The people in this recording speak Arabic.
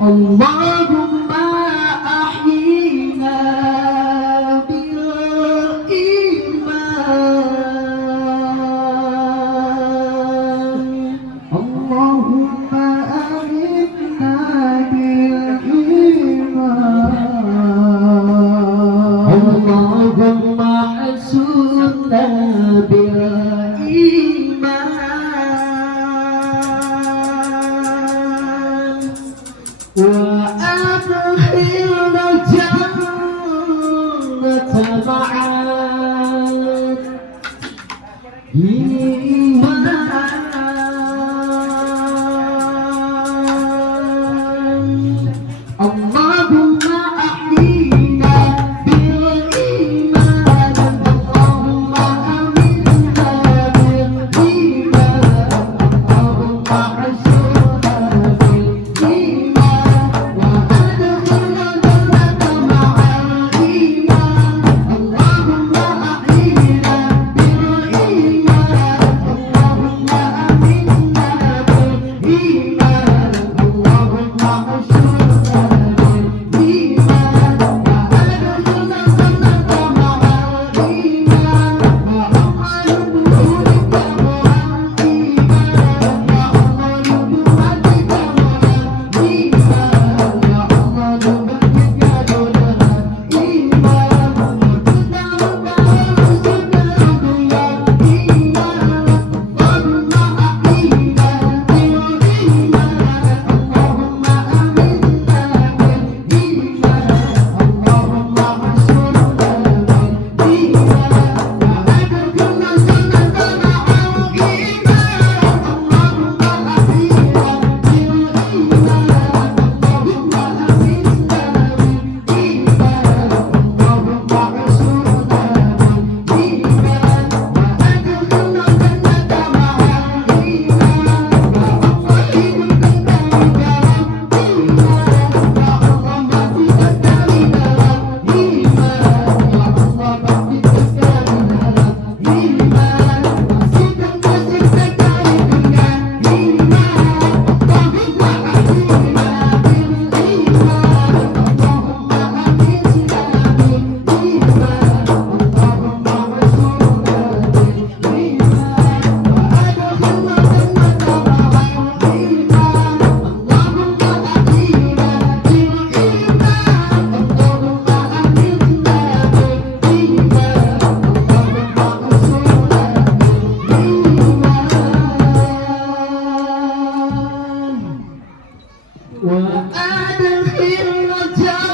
اللهم أحينا بالإيمان اللهم أحينا بالإيمان اللهم حسنا بالإيمان وأدخلنا الجنة معاك إيمان اللهم أحينا بالإيمان اللهم أمنا بالإيمان اللهم حسنا بالإيمان وأدخلنا الجنة مع الإيمان اللهم أحينا بالإيمان اللهم أمنا بالإيمان اللهم حسنا بالإيمان وأدخلنا الجنة مع الإيمان وعمل بنورك مع الإيمان وعمل بمجدك مع الإيمان وعمل بمجدك لنا إيمان وتدعوك ورزقنا يا إيمان اللهم أحينا بالإيمان اللهم أمنا بالإيمان اللهم حسنا بالإيمان وأدخلنا الجنة مع الإيمان اللهم أحينا بالإيمان اللهم أمنا بالإيمان اللهم حسنا بالإيمان وأدخلنا الجنة مع وأدخلنا